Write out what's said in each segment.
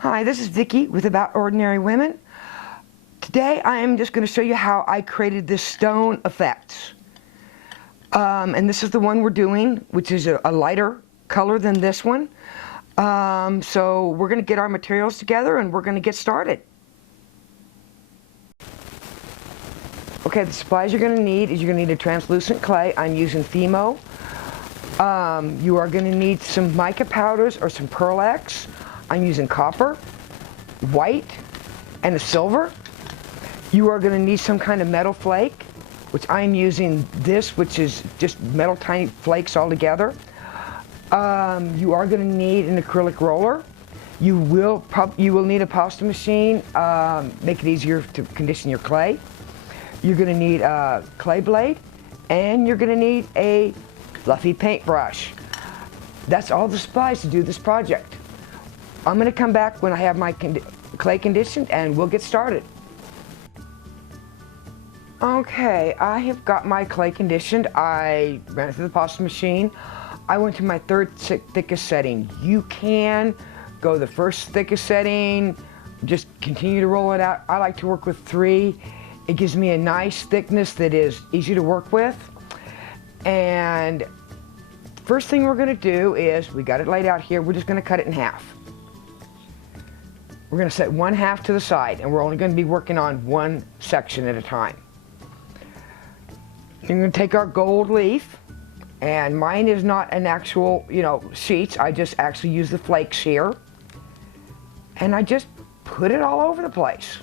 Hi, this is Vicki with About Ordinary Women. Today I am just going to show you how I created this stone effect. And this is the one we're doing, which is a lighter color than this one. So we're going to get our materials together and we're going to get started. Okay, the supplies you're going to need is you're going to need a translucent clay. I'm using Fimo. You are going to need some mica powders or some Pearlex. I'm using copper, white, and a silver. You are going to need some kind of metal flake, which I'm using this, which is just metal tiny flakes all together. You are going to need an acrylic roller. You will need a pasta machine, make it easier to condition your clay. You're going to need a clay blade, and you're going to need a fluffy paintbrush. That's all the supplies to do this project. I'm going to come back when I have my clay conditioned and we'll get started. Okay, I have got my clay conditioned. I ran it through the pasta machine. I went to my third thickest setting. You can go the first thickest setting, just continue to roll it out. I like to work with 3. It gives me a nice thickness that is easy to work with. And first thing we're going to do is, we got it laid out here, we're just going to cut it in half. We're going to set 1/2 to the side, and we're only going to be working on one section at a time. We're going to take our gold leaf, and mine is not an actual, sheets. I just actually use the flakes here, and I just put it all over the place.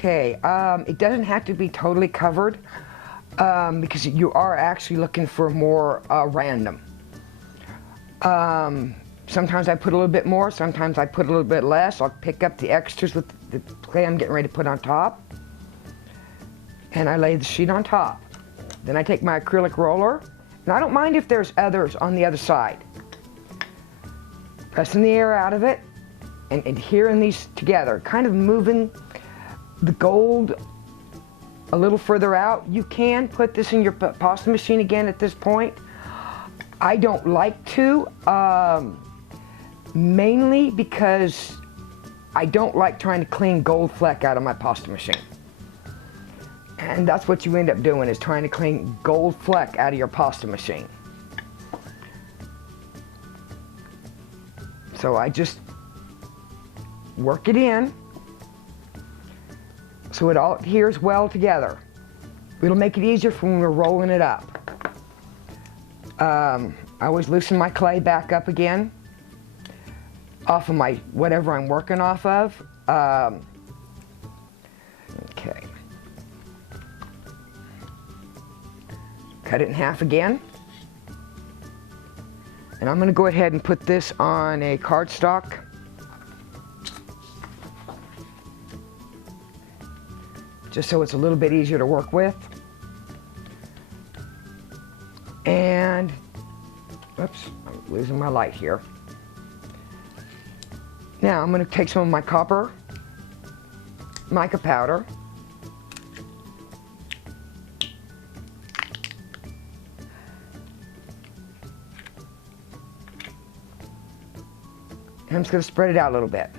Okay, it doesn't have to be totally covered because you are actually looking for more random. Sometimes I put a little bit more, sometimes I put a little bit less. I'll pick up the extras with the clay I'm getting ready to put on top, and I lay the sheet on top. Then I take my acrylic roller, and I don't mind if there's others on the other side. Pressing the air out of it and adhering these together, kind of moving the gold a little further out. You can put this in your pasta machine again at this point. I don't like to, mainly because I don't like trying to clean gold fleck out of my pasta machine. And that's what you end up doing, is trying to clean gold fleck out of your pasta machine. So I just work it in so it all adheres well together. It'll make it easier for when we're rolling it up. I always loosen my clay back up again off of my whatever I'm working off of. Okay. Cut it in half again. And I'm going to go ahead and put this on a cardstock. just so it's a little bit easier to work with. And, oops, I'm losing my light here. Now I'm going to take some of my copper mica powder. And I'm just going to spread it out a little bit.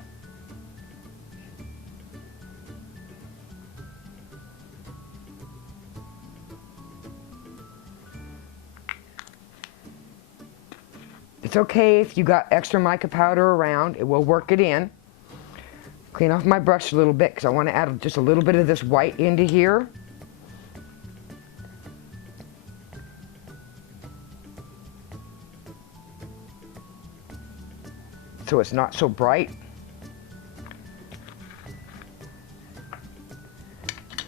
It's okay if you got extra mica powder around, it will work it in. Clean off my brush a little bit because I want to add just a little bit of this white into here. So it's not so bright.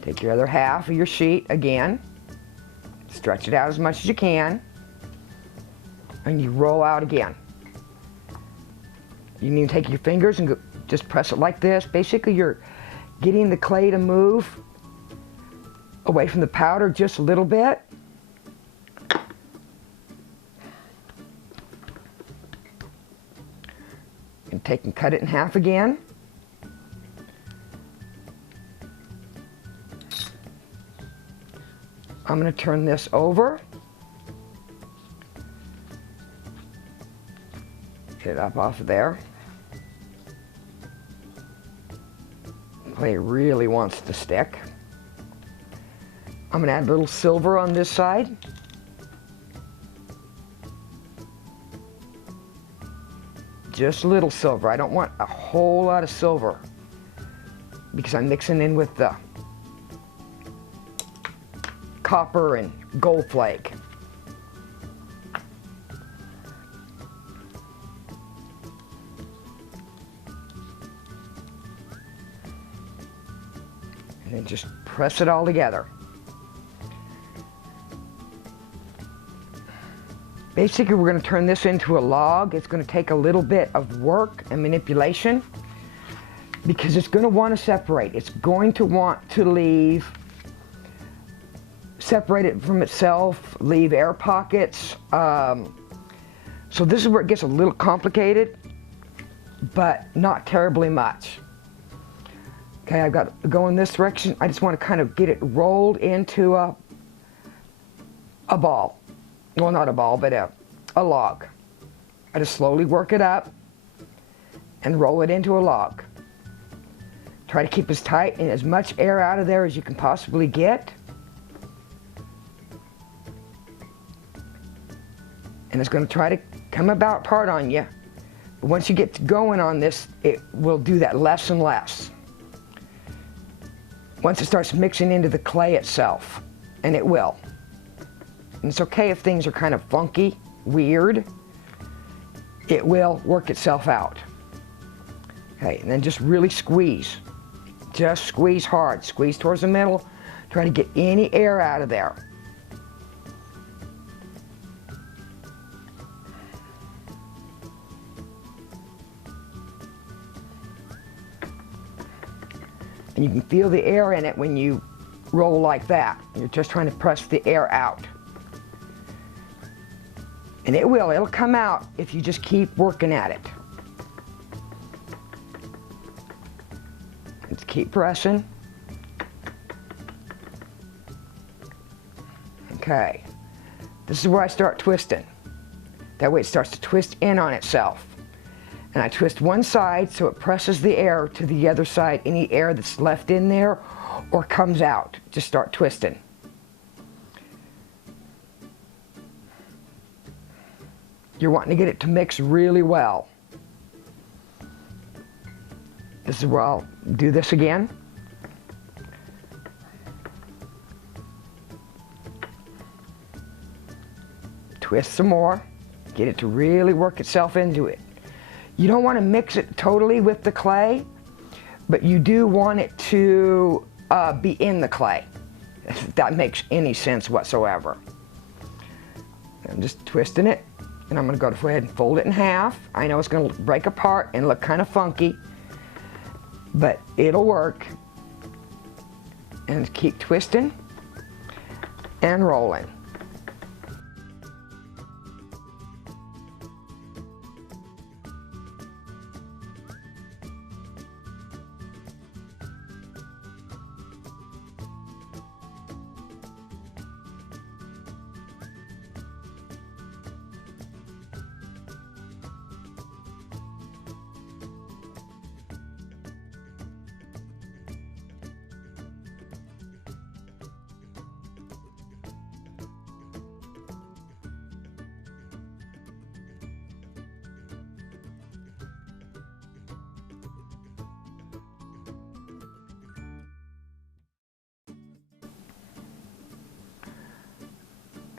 Take your other half of your sheet again, stretch it out as much as you can, and you roll out again. You need to take your fingers and just press it like this. Basically, you're getting the clay to move away from the powder just a little bit. And take and cut it in half again. I'm going to turn this over. Get it up off of there. Clay really wants to stick. I'm going to add a little silver on this side. Just a little silver. I don't want a whole lot of silver because I'm mixing in with the copper and gold flake. And then just press it all together. Basically, we're going to turn this into a log. It's going to take a little bit of work and manipulation because it's going to want to separate. It's going to want to separate it from itself, leave air pockets. So this is where it gets a little complicated, but not terribly much. Okay, I've got to go in this direction. I just want to kind of get it rolled into a ball. Well, not a ball, but a log. I just slowly work it up and roll it into a log. Try to keep as tight and as much air out of there as you can possibly get. And it's going to try to come about apart on you. But once you get going on this, it will do that less and less. Once it starts mixing into the clay itself, and it will. And it's okay if things are kind of funky, weird. It will work itself out. Okay, and then just really squeeze. Just squeeze hard. Squeeze towards the middle. Try to get any air out of there. And you can feel the air in it when you roll like that. You're just trying to press the air out. And it'll come out if you just keep working at it. Let's keep pressing. Okay, this is where I start twisting. That way it starts to twist in on itself. And I twist one side so it presses the air to the other side. Any air that's left in there or comes out, just start twisting. You're wanting to get it to mix really well. This is where I'll do this again. Twist some more. Get it to really work itself into it. You don't want to mix it totally with the clay, but you do want it to be in the clay, if that makes any sense whatsoever. I'm just twisting it, and I'm going to go ahead and fold it in half. I know it's going to break apart and look kind of funky, but it'll work. and keep twisting and rolling.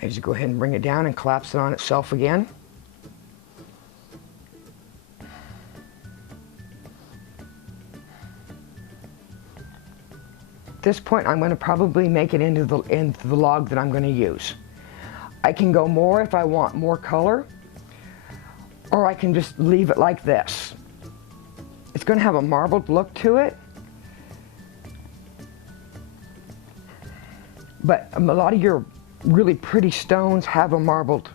I just go ahead and bring it down and collapse it on itself again. At this point, I'm going to probably make it into the log that I'm going to use. I can go more if I want more color, or I can just leave it like this. It's going to have a marbled look to it, but a lot of your really pretty stones have a marbled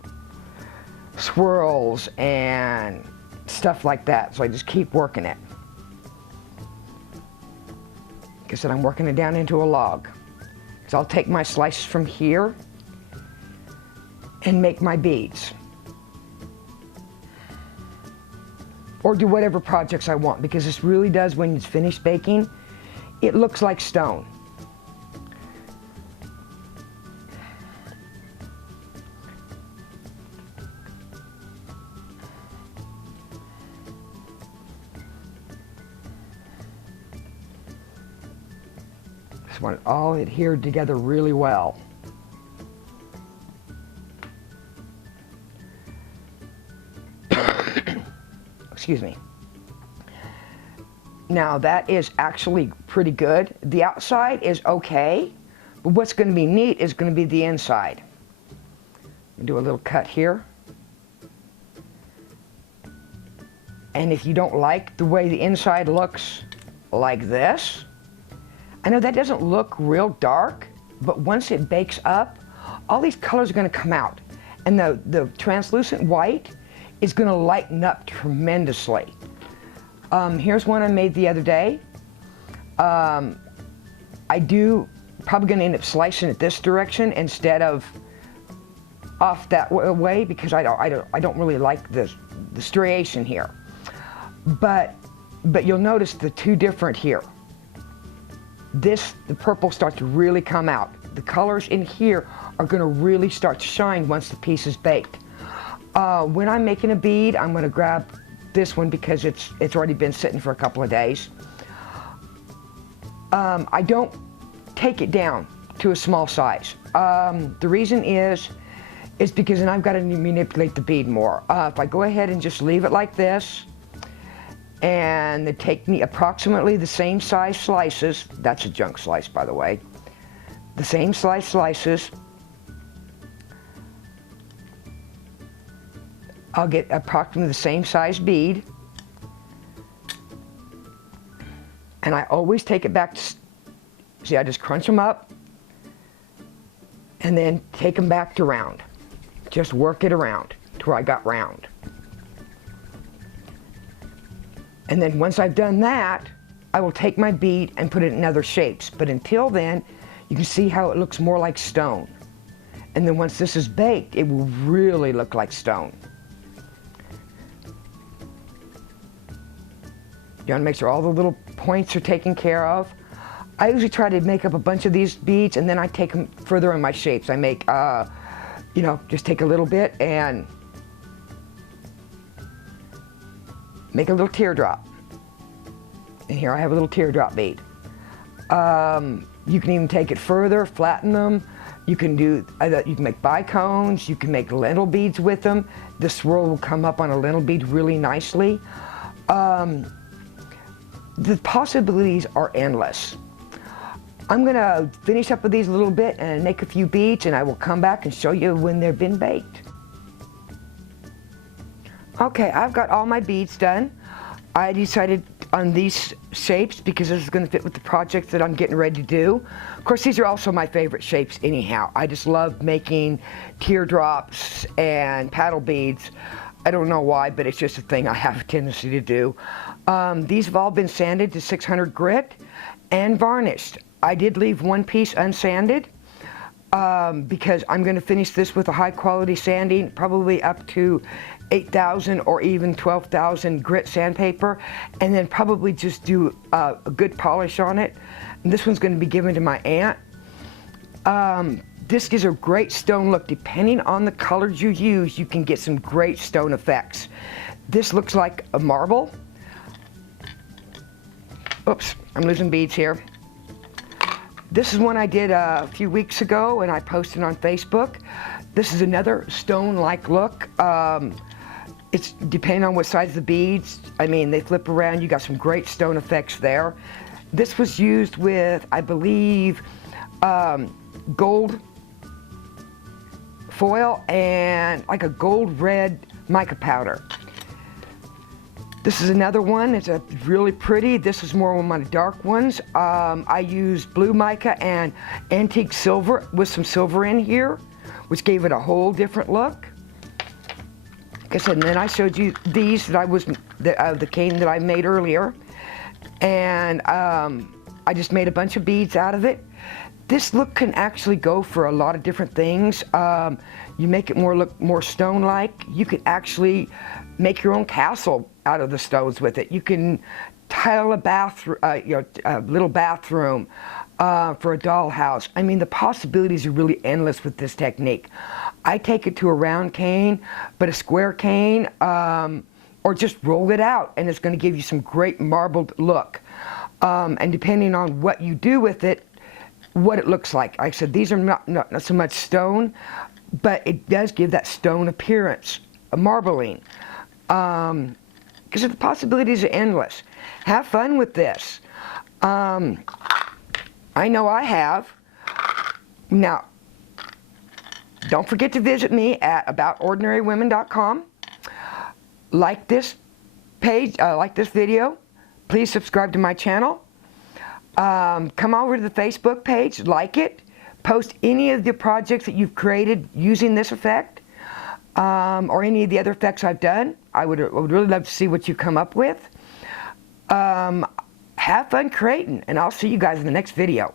swirls and stuff like that, so I just keep working it. Like I said, I'm working it down into a log. So I'll take my slices from here and make my beads. Or do whatever projects I want, because this really does, when it's finished baking, it looks like stone. Just want it all adhered together really well. Excuse me. Now that is actually pretty good. The outside is okay, but what's going to be neat is going to be the inside. Do a little cut here. And if you don't like the way the inside looks like this, I know that doesn't look real dark, but once it bakes up, all these colors are going to come out. And the translucent white is going to lighten up tremendously. Here's one I made the other day. I do probably going to end up slicing it this direction instead of off that way, because I don't really like the striation here. But you'll notice the two different here. The purple starts to really come out. The colors in here are going to really start to shine once the piece is baked. When I'm making a bead, I'm going to grab this one because it's already been sitting for a couple of days. I don't take it down to a small size. The reason is because then I've got to manipulate the bead more. If I go ahead and just leave it like this, and they take me approximately the same size slices, that's a junk slice by the way, the same size slices, I'll get approximately the same size bead, and I always take it back to, see, I just crunch them up and then take them back to round. Just work it around to where I got round. And then once I've done that, I will take my bead and put it in other shapes. But until then, you can see how it looks more like stone. And then once this is baked, it will really look like stone. You want to make sure all the little points are taken care of. I usually try to make up a bunch of these beads, and then I take them further in my shapes. I make, you know, just take a little bit and make a little teardrop. And here I have a little teardrop bead. You can even take it further, flatten them. You can do, you can make bicones, you can make lentil beads with them. The swirl will come up on a lentil bead really nicely. The possibilities are endless. I'm gonna finish up with these a little bit and make a few beads, and I will come back and show you when they've been baked. Okay, I've got all my beads done. I decided on these shapes because this is going to fit with the projects that I'm getting ready to do. Of course, these are also my favorite shapes anyhow. I just love making teardrops and paddle beads. I don't know why, but it's just a thing I have a tendency to do. These have all been sanded to 600 grit and varnished. I did leave one piece unsanded because I'm going to finish this with a high quality sanding, probably up to 8,000 or even 12,000 grit sandpaper, and then probably just do a good polish on it. And this one's going to be given to my aunt. This gives a great stone look. Depending on the colors you use, you can get some great stone effects. This looks like a marble. Oops, I'm losing beads here. This is one I did a few weeks ago and I posted on Facebook. This is another stone-like look. It's depending on what size of the beads. I mean, they flip around. You got some great stone effects there. This was used with, I believe, gold foil and like a gold red mica powder. This is another one. It's a really pretty. This is more one of my dark ones. I used blue mica and antique silver with some silver in here, which gave it a whole different look. Like I said, and then I showed you these that I was the cane that I made earlier, and I just made a bunch of beads out of it. This look can actually go for a lot of different things. You make it look more stone-like. You could actually make your own castle out of the stones with it. You can tile a bathroom, a little bathroom for a dollhouse. I mean, the possibilities are really endless with this technique. I take it to a round cane, but a square cane, or just roll it out, and it's going to give you some great marbled look. And depending on what you do with it, what it looks like. Like I said, these are not so much stone, but it does give that stone appearance, a marbling. Because the possibilities are endless. Have fun with this. I know I have. Now, don't forget to visit me at aboutordinarywomen.com. Like this page, like this video. Please subscribe to my channel. Come over to the Facebook page, like it. Post any of the projects that you've created using this effect, or any of the other effects I've done. I would really love to see what you come up with. Have fun creating, and I'll see you guys in the next video.